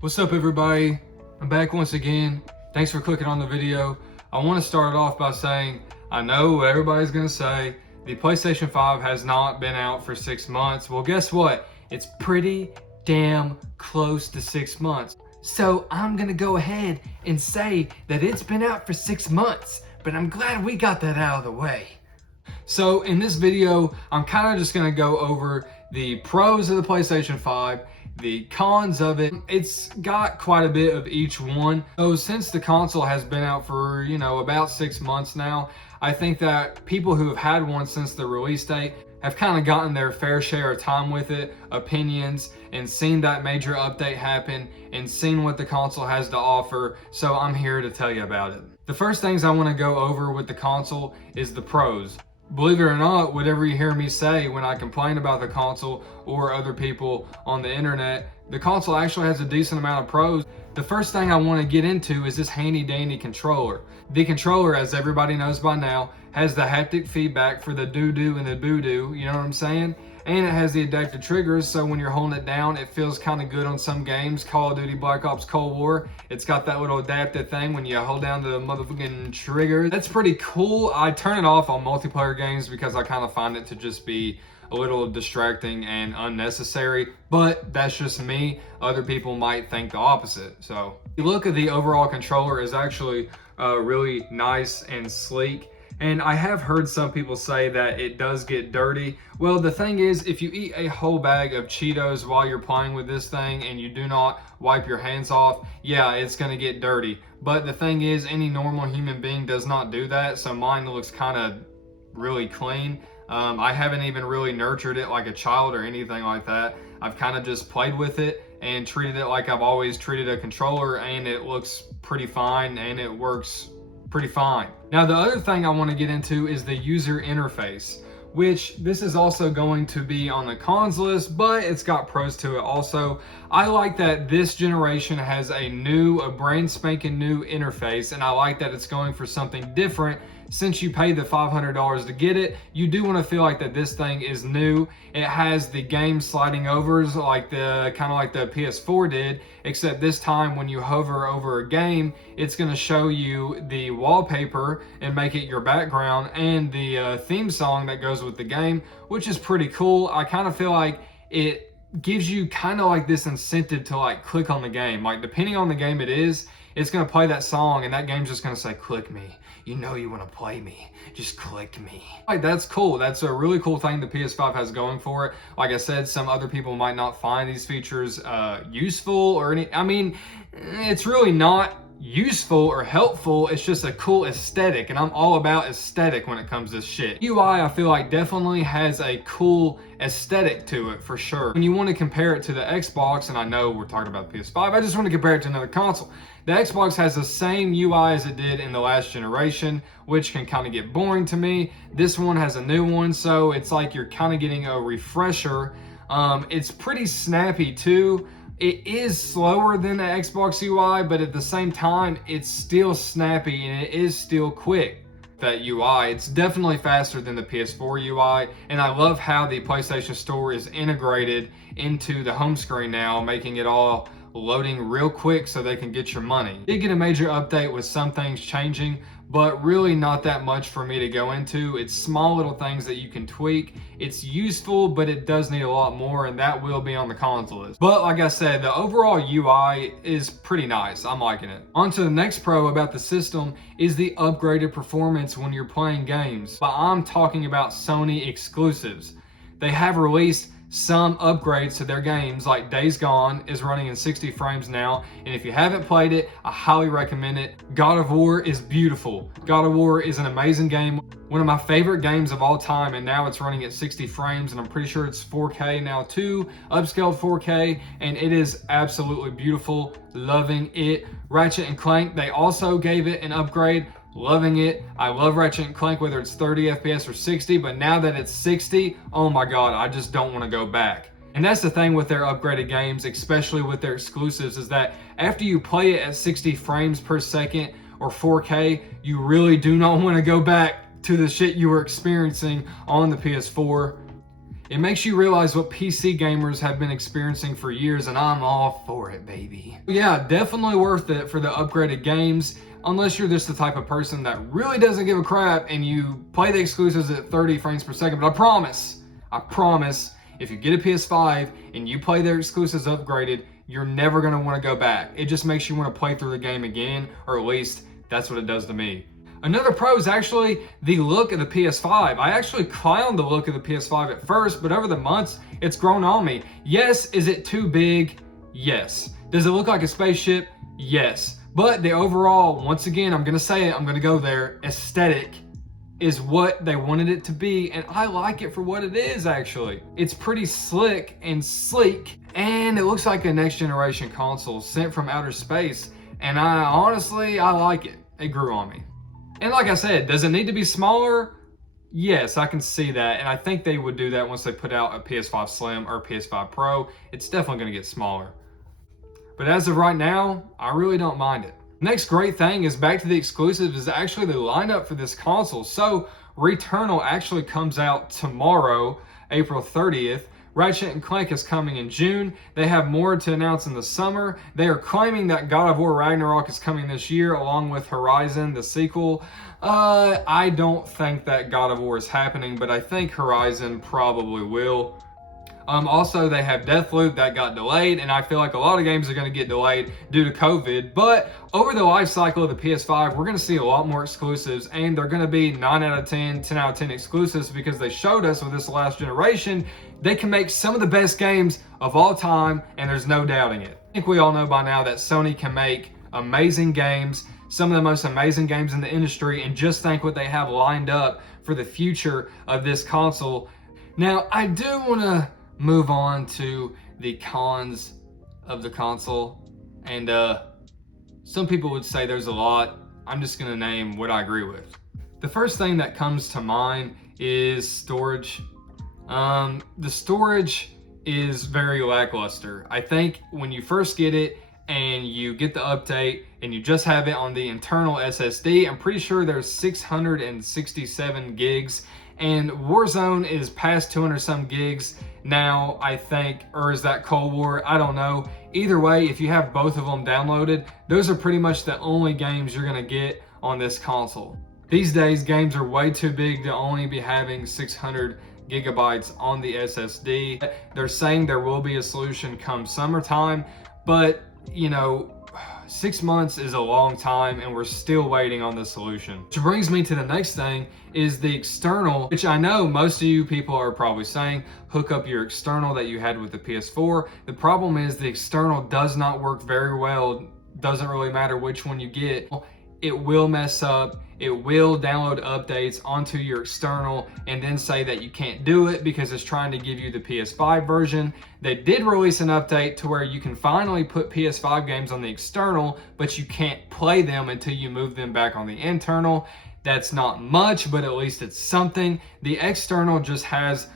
What's up, everybody? I'm back once again. Thanks for clicking on the video. I want to start it off by saying, I know what everybody's going to say. The PlayStation 5 has not been out for 6 months. Well, guess what? It's pretty damn close to 6 months. So I'm going to go ahead and say that it's been out for 6 months, but I'm glad we got that out of the way. So in this video, I'm kind of just going to go over the pros of the PlayStation 5, the cons of it. It's got quite a bit of each one. So since the console has been out for, about 6 months now, I think that people who have had one since the release date have kind of gotten their fair share of time with it, opinions, and seen that major update happen and seen what the console has to offer. So I'm here to tell you about it. The first things I want to go over with the console is the pros. Believe it or not, whatever you hear me say when I complain about the console or other people on the internet, the console actually has a decent amount of pros. The first thing I want to get into is this handy dandy controller. The controller, as everybody knows by now, has the haptic feedback for the doo-doo and the boo-doo, you know what I'm saying? And it has the adaptive triggers, so when you're holding it down, it feels kind of good on some games. Call of Duty Black Ops Cold War, it's got that little adaptive thing when you hold down the motherfucking trigger. That's pretty cool. I turn it off on multiplayer games because I kind of find it to just be a little distracting and unnecessary, but that's just me. Other people might think the opposite. So the look of the overall controller is actually really nice and sleek. And I have heard some people say that it does get dirty. Well, the thing is, if you eat a whole bag of Cheetos while you're playing with this thing and you do not wipe your hands off, yeah, it's gonna get dirty. But the thing is, any normal human being does not do that, so mine looks kind of really clean. I haven't even really nurtured it like a child or anything like that. I've kind of just played with it and treated it like I've always treated a controller, and it looks pretty fine and it works pretty fine. Now, the other thing I want to get into is the user interface, which this is also going to be on the cons list, but it's got pros to it also. I like that this generation has a brand spanking new interface, and I like that it's going for something different. Since you pay the $500 to get it, you do want to feel like that this thing is new. It has the game sliding overs like the PS4 did, except this time when you hover over a game, it's going to show you the wallpaper and make it your background and the theme song that goes with the game, which is pretty cool. I kind of feel like it gives you kind of like this incentive to like click on the game. Like depending on the game it is, it's going to play that song and that game's just going to say, click me. You know you want to play me. Just click me. Like, that's cool. That's a really cool thing the PS5 has going for it. Like I said, some other people might not find these features useful or it's really not useful or helpful. It's just a cool aesthetic, and I'm all about aesthetic when it comes to this shit. UI, I feel like, definitely has a cool aesthetic to it for sure. When you want to compare it to the Xbox, and I know we're talking about the PS5, I just want to compare it to another console. The Xbox has the same UI as it did in the last generation, which can kind of get boring to me. This one has a new one, so it's like you're kind of getting a refresher. It's pretty snappy too. It is slower than the Xbox UI, but at the same time, it's still snappy and it is still quick. That UI, it's definitely faster than the PS4 UI, and I love how the PlayStation Store is integrated into the home screen now, making it all loading real quick so they can get your money. Did get a major update with some things changing, but really not that much for me to go into. It's small little things that you can tweak. It's useful, but it does need a lot more, and that will be on the cons list. But like I said, the overall UI is pretty nice. I'm liking it. On to the next pro about the system is the upgraded performance when you're playing games. But I'm talking about Sony exclusives. They have released some upgrades to their games, like Days Gone is running in 60 frames now, and if you haven't played it, I highly recommend it. God of War is beautiful. God of War is an amazing game, one of my favorite games of all time, and now it's running at 60 frames, and I'm pretty sure it's 4K now too, upscaled 4K, and it is absolutely beautiful. Loving it. Ratchet and Clank, they also gave it an upgrade. Loving it. I love Ratchet & Clank, whether it's 30 FPS or 60, but now that it's 60, oh my god, I just don't want to go back. And that's the thing with their upgraded games, especially with their exclusives, is that after you play it at 60 frames per second or 4K, you really do not want to go back to the shit you were experiencing on the PS4. It makes you realize what PC gamers have been experiencing for years, and I'm all for it, baby. Yeah, definitely worth it for the upgraded games, unless you're just the type of person that really doesn't give a crap and you play the exclusives at 30 frames per second. But I promise, if you get a PS5 and you play their exclusives upgraded, you're never gonna wanna go back. It just makes you wanna play through the game again, or at least that's what it does to me. Another pro is actually the look of the PS5. I actually clowned the look of the PS5 at first, but over the months, it's grown on me. Yes, is it too big? Yes. Does it look like a spaceship? Yes. But the overall, once again, I'm gonna say it, I'm gonna go there, aesthetic is what they wanted it to be, and I like it for what it is, actually. It's pretty slick and sleek, and it looks like a next generation console sent from outer space, and I like it. It grew on me. And like I said, does it need to be smaller? Yes, I can see that. And I think they would do that once they put out a PS5 Slim or PS5 Pro. It's definitely going to get smaller. But as of right now, I really don't mind it. Next great thing is back to the exclusives is actually the lineup for this console. So Returnal actually comes out tomorrow, April 30th. Ratchet & Clank is coming in June. They have more to announce in the summer. They are claiming that God of War Ragnarok is coming this year along with Horizon, the sequel. I don't think that God of War is happening, but I think Horizon probably will. Also, they have Deathloop that got delayed, and I feel like a lot of games are going to get delayed due to COVID. But over the life cycle of the PS5, we're going to see a lot more exclusives, and they're going to be 9 out of 10, 10 out of 10 exclusives because they showed us with this last generation, they can make some of the best games of all time, and there's no doubting it. I think we all know by now that Sony can make amazing games, some of the most amazing games in the industry, and just think what they have lined up for the future of this console. Now, I do want to move on to the cons of the console, and some people would say there's a lot. I'm just gonna name what I agree with. The first thing that comes to mind is storage. The storage is very lackluster. I think when you first get it and you get the update and you just have it on the internal SSD, I'm pretty sure there's 667 gigs, and Warzone is past 200 some gigs now, I think, or is that Cold War? I don't know. Either way, if you have both of them downloaded, those are pretty much the only games you're gonna get on this console. These days, games are way too big to only be having 600 gigabytes on the SSD. They're saying there will be a solution come summertime, but you know, 6 months is a long time and we're still waiting on the solution. Which brings me to the next thing is the external, which I know most of you people are probably saying, hook up your external that you had with the PS4. The problem is the external does not work very well. Doesn't really matter which one you get. It will mess up. It will download updates onto your external and then say that you can't do it because it's trying to give you the PS5 version. They did release an update to where you can finally put PS5 games on the external, but you can't play them until you move them back on the internal. That's not much, but at least it's something. The external just has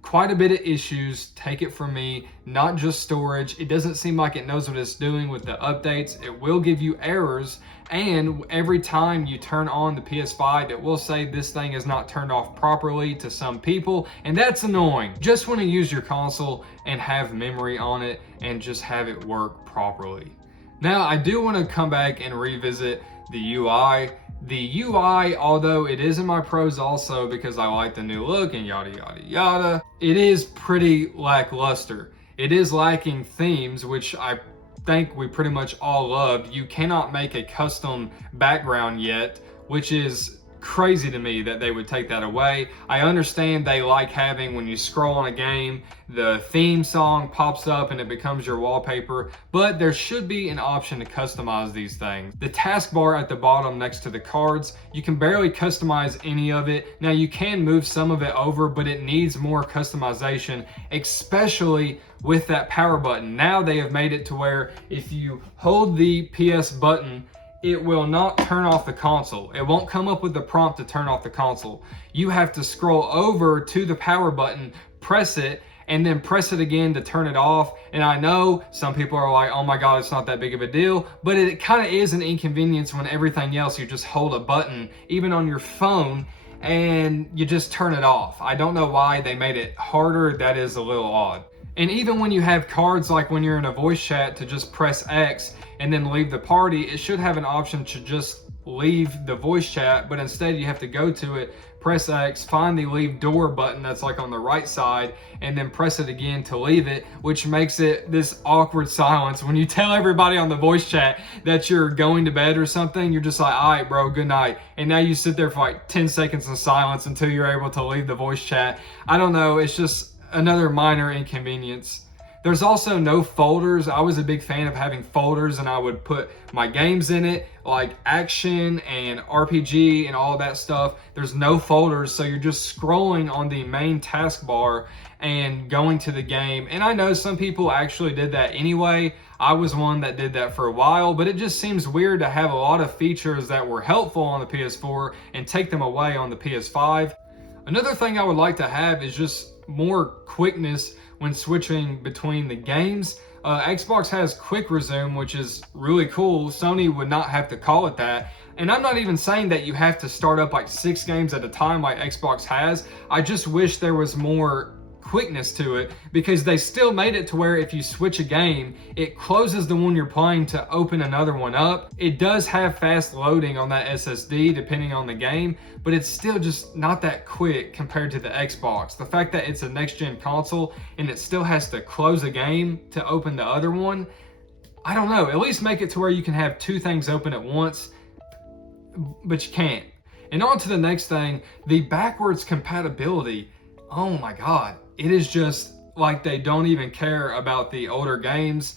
quite a bit of issues, take it from me, not just storage. It doesn't seem like it knows what it's doing with the updates. It will give you errors, and every time you turn on the PS5, it will say this thing is not turned off properly to some people, and that's annoying. Just want to use your console and have memory on it and just have it work properly. Now, I do want to come back and revisit the UI. The UI, although it is in my pros also because I like the new look and yada yada yada, it is pretty lackluster. It is lacking themes, which I think we pretty much all loved. You cannot make a custom background yet, which is crazy to me that they would take that away. I understand they like having, when you scroll on a game, the theme song pops up and it becomes your wallpaper, but there should be an option to customize these things. The taskbar at the bottom next to the cards, you can barely customize any of it. Now you can move some of it over, but it needs more customization, especially with that power button. Now they have made it to where if you hold the PS button, it will not turn off the console. It won't come up with the prompt to turn off the console. You have to scroll over to the power button, press it, and then press it again to turn it off. And I know some people are like, oh my God, it's not that big of a deal, but it kind of is an inconvenience when everything else, you just hold a button, even on your phone, and you just turn it off. I don't know why they made it harder. That is a little odd. And even when you have cards, like when you're in a voice chat, to just press X and then leave the party, it should have an option to just leave the voice chat, but instead you have to go to it, press X, find the leave door button that's like on the right side, and then press it again to leave it, which makes it this awkward silence. When you tell everybody on the voice chat that you're going to bed or something, you're just like, all right, bro, good night. And now you sit there for like 10 seconds in silence until you're able to leave the voice chat. I don't know, it's just another minor inconvenience. There's also no folders. I was a big fan of having folders, and I would put my games in it, like action and RPG and all that stuff. There's no folders, so you're just scrolling on the main taskbar and going to the game. And I know some people actually did that anyway. I was one that did that for a while, but it just seems weird to have a lot of features that were helpful on the PS4 and take them away on the PS5. Another thing I would like to have is just more quickness when switching between the games. Xbox has quick resume, which is really cool. Sony would not have to call it that. And I'm not even saying that you have to start up like 6 games at a time like Xbox has. I just wish there was more quickness to it, because they still made it to where if you switch a game, it closes the one you're playing to open another one up. It does have fast loading on that SSD depending on the game, but it's still just not that quick compared to the Xbox. The fact that it's a next-gen console and it still has to close a game to open the other one, I don't know. At least make it to where you can have 2 things open at once, but you can't. And on to the next thing, the backwards compatibility. Oh my God. It is just like they don't even care about the older games.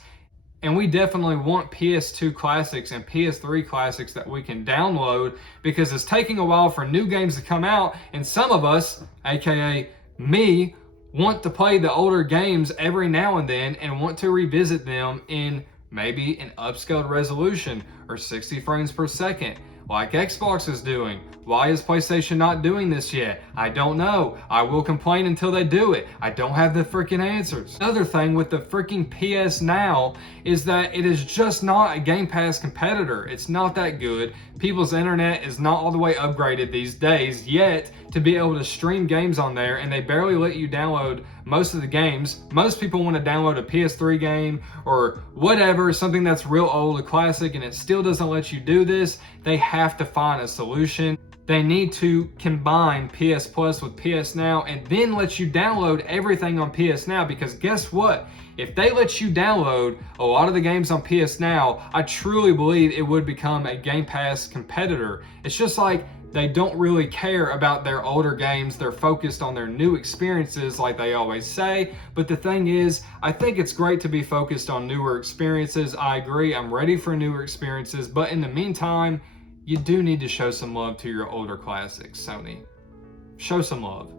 And we definitely want PS2 classics and PS3 classics that we can download, because it's taking a while for new games to come out. And some of us, aka me, want to play the older games every now and then and want to revisit them in maybe an upscaled resolution or 60 frames per second, like Xbox is doing. Why is PlayStation not doing this yet? I don't know. I will complain until they do it. I don't have the freaking answers. Another thing with the freaking PS Now is that it is just not a Game Pass competitor. It's not that good. People's internet is not all the way upgraded these days yet to be able to stream games on there, and they barely let you download most of the games. Most people want to download a PS3 game or whatever, something that's real old, a classic, and it still doesn't let you do this. They have to find a solution. They need to combine PS Plus with PS Now and then let you download everything on PS Now, because guess what? If they let you download a lot of the games on PS Now, I truly believe it would become a Game Pass competitor. It's just like they don't really care about their older games. They're focused on their new experiences like they always say. But the thing is, I think it's great to be focused on newer experiences. I agree, I'm ready for newer experiences. But in the meantime, you do need to show some love to your older classics, Sony. Show some love.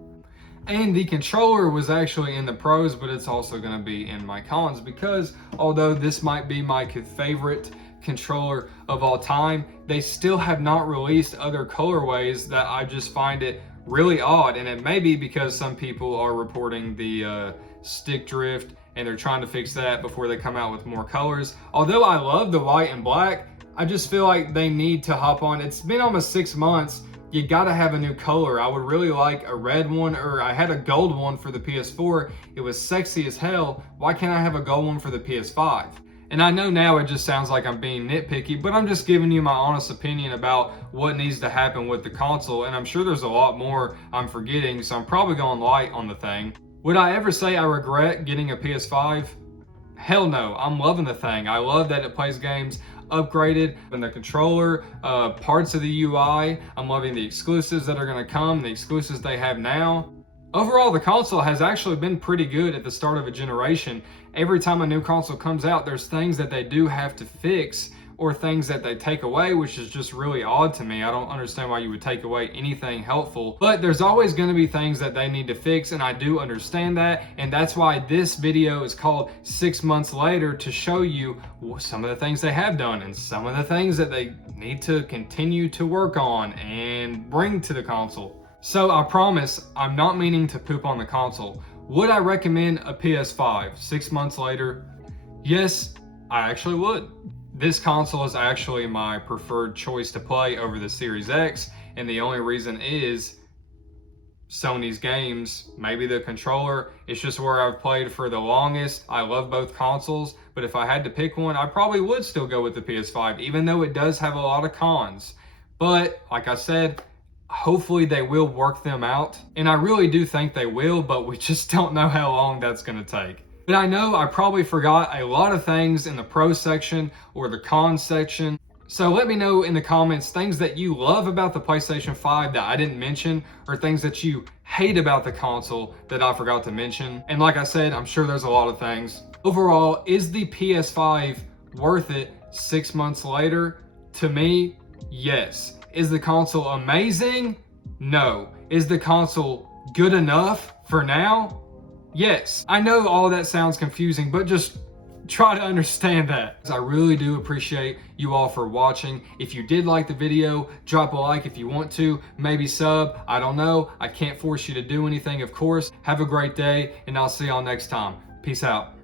And the controller was actually in the pros, but it's also going to be in my cons, because although this might be my favorite controller of all time, they still have not released other colorways that I just find it really odd. And it may be because some people are reporting the stick drift and they're trying to fix that before they come out with more colors. Although I love the white and black, I just feel like they need to hop on. It's been almost 6 months. You gotta have a new color. I would really like a red one, or I had a gold one for the PS4. It was sexy as hell. Why can't I have a gold one for the PS5? And I know now it just sounds like I'm being nitpicky, but I'm just giving you my honest opinion about what needs to happen with the console. And I'm sure there's a lot more I'm forgetting, so I'm probably going light on the thing. Would I ever say I regret getting a PS5? Hell no. I'm loving the thing. I love that it plays games upgraded, and the controller, parts of the UI. I'm loving the exclusives that are going to come, the exclusives they have now. Overall, the console has actually been pretty good at the start of a generation. Every time a new console comes out, there's things that they do have to fix or things that they take away, which is just really odd to me. I don't understand why you would take away anything helpful, but there's always going to be things that they need to fix, and I do understand that. And that's why this video is called 6 months later, to show you some of the things they have done and some of the things that they need to continue to work on and bring to the console. So I promise I'm not meaning to poop on the console. Would I recommend a PS5 6 months later? Yes, I actually would. This console is actually my preferred choice to play over the Series X, and the only reason is Sony's games. Maybe the controller, it's just where I've played for the longest. I love both consoles, but if I had to pick one, I probably would still go with the PS5, even though it does have a lot of cons. But like I said, hopefully they will work them out. And I really do think they will, but we just don't know how long that's gonna take. But I know I probably forgot a lot of things in the pro section or the cons section. So let me know in the comments things that you love about the PlayStation 5 that I didn't mention, or things that you hate about the console that I forgot to mention. And like I said, I'm sure there's a lot of things. Overall, is the PS5 worth it 6 months later? To me, yes. Is the console amazing? No. Is the console good enough for now? Yes. I know all that sounds confusing, but just try to understand that. I really do appreciate you all for watching. If you did like the video, drop a like if you want to, maybe sub, I don't know. I can't force you to do anything, of course. Have a great day, and I'll see y'all next time. Peace out.